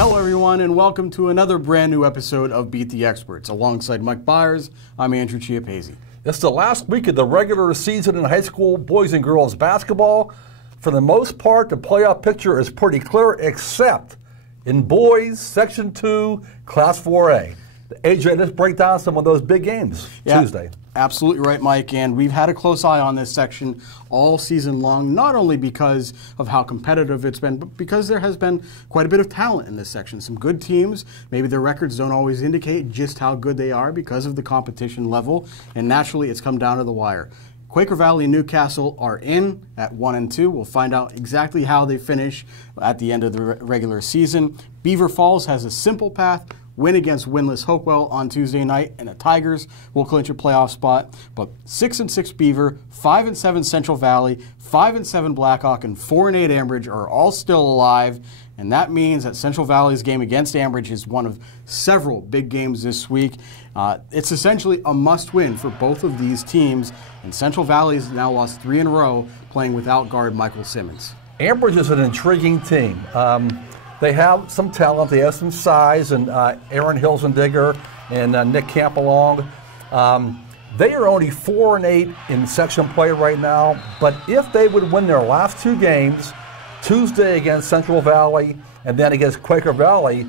Hello everyone and welcome to another brand new episode of Beat the Experts. Alongside Mike Bires, I'm Andrew Chiappazzi. It's the last week of the regular season in high school boys and girls basketball. For the most part, the playoff picture is pretty clear, except in boys, Section 2, Class 4A. AJ, let's break down some of those big games Tuesday. Absolutely right, Mike, and we've had a close eye on this section all season long, not only because of how competitive it's been, but because there has been quite a bit of talent in this section. Some good teams, maybe their records don't always indicate just how good they are because of the competition level, and naturally it's come down to the wire. Quaker Valley and Newcastle are in at 1 and 2. We'll find out exactly how they finish at the end of the regular season. Beaver Falls has a simple path. Win against winless Hopewell on Tuesday night, and the Tigers will clinch a playoff spot. But 6 and 6 Beaver, 5 and 7 Central Valley, 5 and 7 Blackhawk, and 4 and 8 Ambridge are all still alive. And that means that Central Valley's game against Ambridge is one of several big games this week. It's essentially a must-win for both of these teams. And Central Valley has now lost 3 in a row, playing without guard Michael Simmons. Ambridge is an intriguing team. They have some talent. They have some size, and Aaron Hilsendigger and Nick Campalong. They are only 4 and 8 in section play right now, but if they would win their last 2 games, Tuesday against Central Valley and then against Quaker Valley,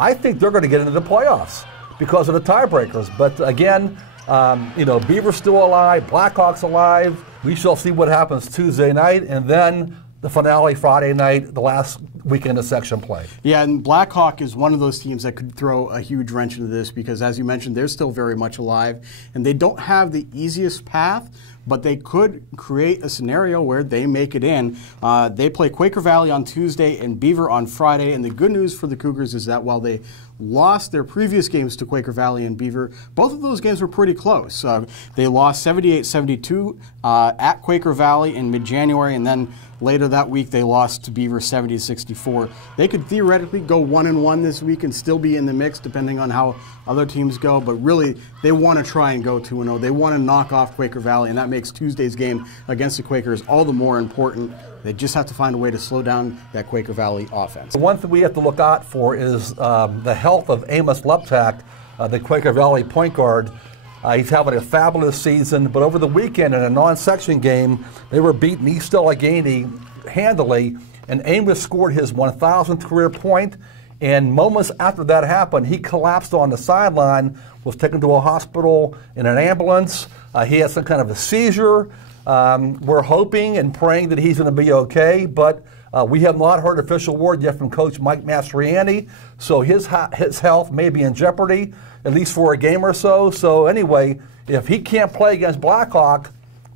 I think they're going to get into the playoffs because of the tiebreakers. But again, Beaver's still alive, Blackhawk's alive. We shall see what happens Tuesday night, and then the finale Friday night, the last weekend of section play. Yeah, and Blackhawk is one of those teams that could throw a huge wrench into this because, as you mentioned, they're still very much alive, and they don't have the easiest path, but they could create a scenario where they make it in. They play Quaker Valley on Tuesday and Beaver on Friday, and the good news for the Cougars is that while they lost their previous games to Quaker Valley and Beaver, both of those games were pretty close. They lost 78-72 at Quaker Valley in mid-January, and then later that week they lost to Beaver 70-64. They could theoretically go 1 and 1 this week and still be in the mix depending on how other teams go, but really they want to try and go 2-0. They want to knock off Quaker Valley, and that makes Tuesday's game against the Quakers all the more important. They just have to find a way to slow down that Quaker Valley offense. The one thing we have to look out for is the health of Amos Leptak, the Quaker Valley point guard. He's having a fabulous season, but over the weekend in a non-section game, they were beating East Allegheny handily, and Amos scored his 1,000th career point, and moments after that happened, he collapsed on the sideline, was taken to a hospital in an ambulance. He had some kind of a seizure. We're hoping and praying that he's going to be okay, but we have not heard official word yet from Coach Mike Mastriani, so his health may be in jeopardy, at least for a game or so. So anyway, if he can't play against Blackhawk,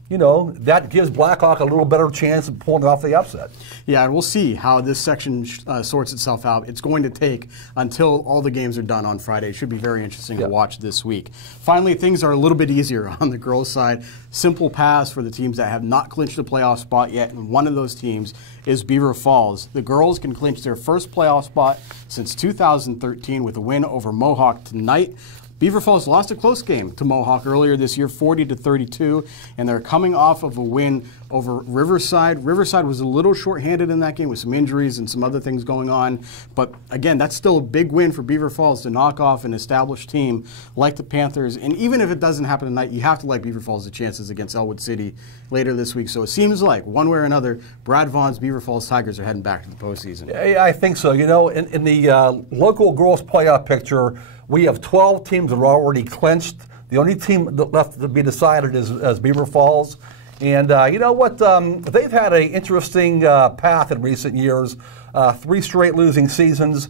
that gives Blackhawk a little better chance of pulling off the upset. Yeah, and we'll see how this section sorts itself out. It's going to take until all the games are done on Friday. It should be very interesting to watch this week. Finally, things are a little bit easier on the girls' side. Simple paths for the teams that have not clinched a playoff spot yet, and one of those teams is Beaver Falls. The girls can clinch their first playoff spot since 2013 with a win over Mohawk tonight. Beaver Falls lost a close game to Mohawk earlier this year, 40-32, and they're coming off of a win over Riverside. Riverside was a little shorthanded in that game with some injuries and some other things going on, but again, that's still a big win for Beaver Falls to knock off an established team like the Panthers. And even if it doesn't happen tonight, you have to like Beaver Falls' chances against Elwood City later this week. So it seems like, one way or another, Brad Vaughn's Beaver Falls Tigers are heading back to the postseason. Yeah, I think so. In the local girls playoff picture, we have 12 teams that are already clinched. The only team left to be decided is Beaver Falls. And you know what? They've had an interesting path in recent years. 3 straight losing seasons.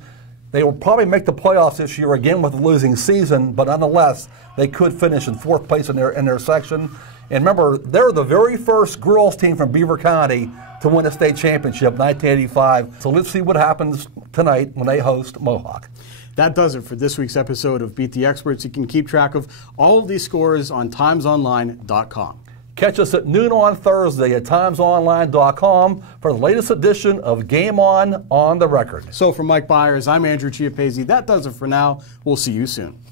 They will probably make the playoffs this year again with a losing season, but nonetheless, they could finish in 4th place in their section. And remember, they're the very first girls team from Beaver County to win a state championship, 1985. So let's see what happens tonight when they host Mohawk. That does it for this week's episode of Beat the Experts. You can keep track of all of these scores on timesonline.com. Catch us at noon on Thursday at timesonline.com for the latest edition of Game On the Record. So for Mike Bires, I'm Andrew Chiappazzi. That does it for now. We'll see you soon.